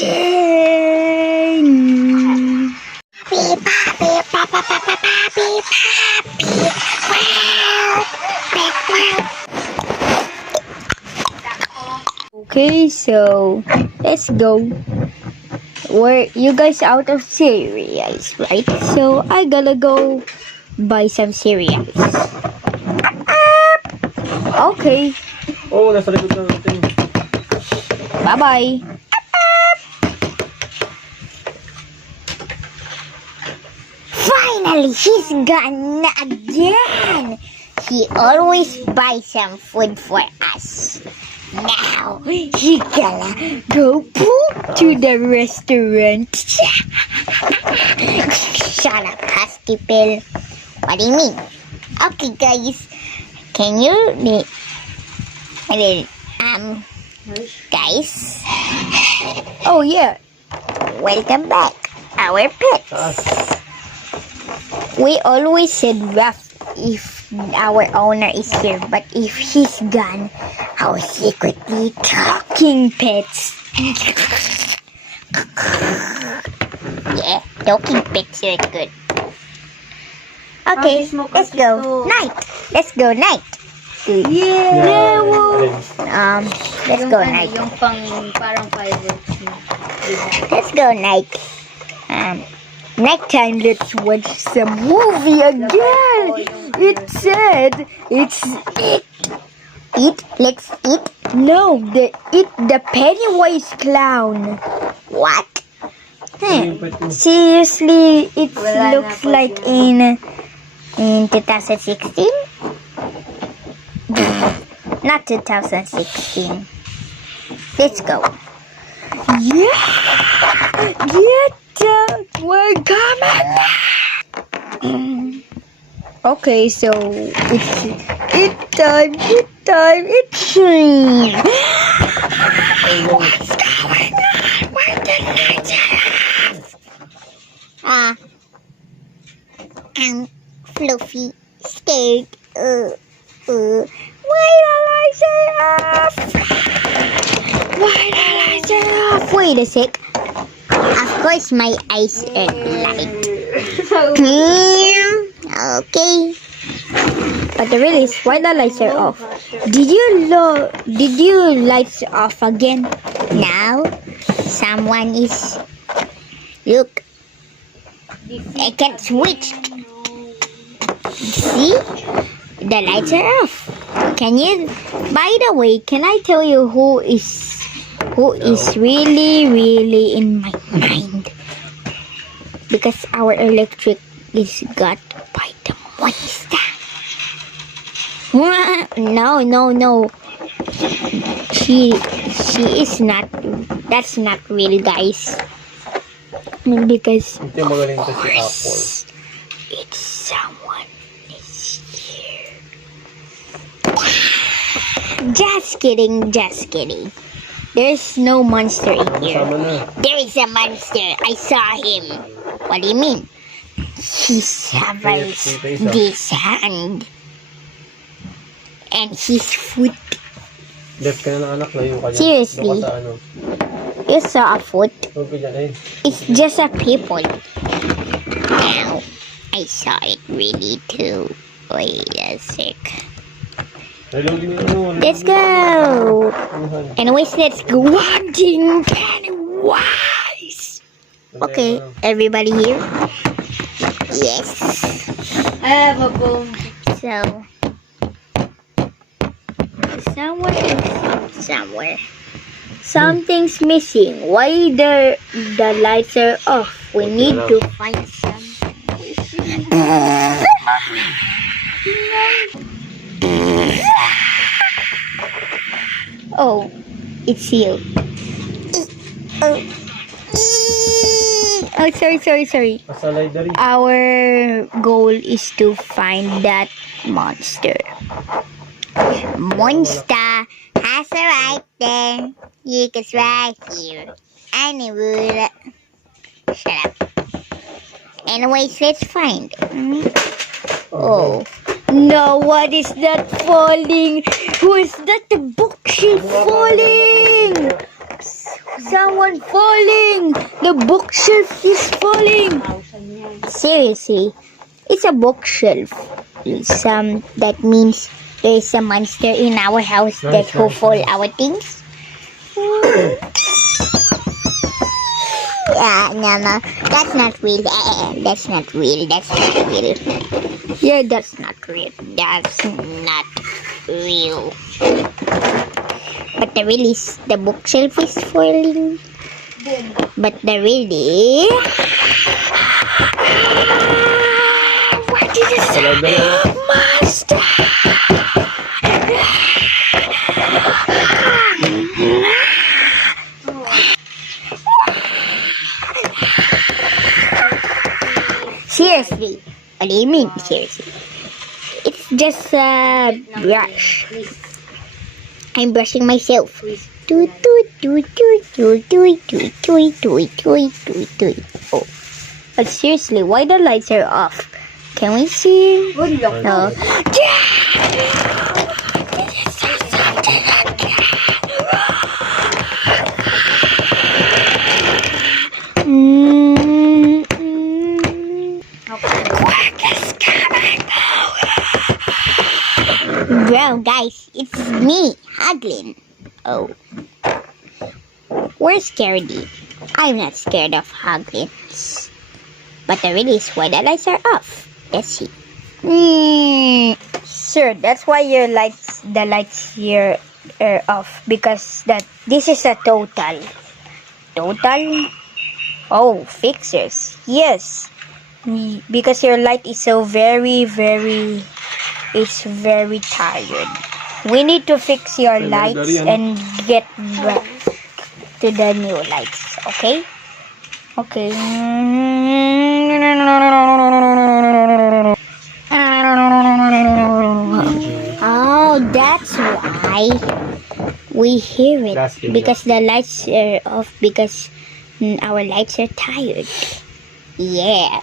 chain. Okay, so let's go. Were you guys out of cereals, right? So I gotta go buy some cereals. Okay, Oo, nasa likod na natin. bye-bye. Finally, he's gone again. He always buys some food for us. Now, he gonna go poop to the restaurant. Shut up, husky pill. What do you mean? Okay, guys. Can you... guys? Oh, yeah. Welcome back. Our pets. We always said rough if our owner is here, but if he's gone, our secretly talking pets. Yeah, talking pets are good. Okay, let's go. Night. Let's go night. Yeah. Let's go night. Yung parang fireworks. Let's go night. Next time, let's watch some movie again. It said it's it. Eat? Let's eat? No, the Pennywise clown. What? Seriously, it looks like in 2016? Not 2016. Let's go. Yeah! We're coming! Okay, so it's time. What's going on? Why the lights off? I'm Fluffy, scared. Why the lights off? Wait a sec. Of course, my eyes are light. Okay. But the real is why the lights are off. Did you lights off again? Now, someone is. Look, I can't switch. See, the lights are off. Can you? By the way, can I tell you who is really in my mind? Because our electric is got by the monster. No. She is not. That's not real, guys. Because Ito yung magaling of to si Apple. course, it's someone is here. Just kidding. There's no monster in here. Sama na. There is a monster. I saw him. What do you mean? He severs this hand. And his foot. Left ka na ng anak, layo ka dyan. Seriously? Doon ka sa ano. You saw a foot? Okay dyan, It's just a people. Now, I saw it really too. Wait a sec. Let's go! Anyways, let's go hunting Pennywise! Okay, everybody here? Yes. I have a bone. So, somewhere. Something's missing. Why the lights are off? We need to find something. Oh, it's you. Oh, sorry. Pasalay dari. Our goal is to find that monster. Monster has a right there. You can right here. Anyway, shut up. Anyways, let's find it. Oh. No, what is that falling? Who is that? The bookshelf falling! someone falling! The bookshelf is falling! Seriously, it's a bookshelf. That means there's a monster in our house that Nice, who nice, fall nice. our things. No, that's not real. That's not real. That's not real. Yeah, that's not real. That's not real. But the real is the bookshelf is falling. But the really. What is this? Dala-dala. Monster! Seriously? What do you mean, seriously? It's just a brush. Please, I'm brushing myself. please. Toot, toot, toot, toot, toot, toot, toot, toot, toot, toot, toot, toot. Oh. But seriously, why the lights are off? Can we see? Good luck. No. Bro, guys, it's me, Haglin. Oh. Where's Scaredy? I'm not scared of Haglins. But the really is why the lights are off. Let's see. Sir, that's why the lights here are off. Because this is a total. Total? Oh, fixers. Yes. Because your light is so very, very... It's very tired. We need to fix your lights and get back to the new lights, okay? Okay. Oh, that's why we hear it. That's good, Because the lights are off because our lights are tired. Yeah.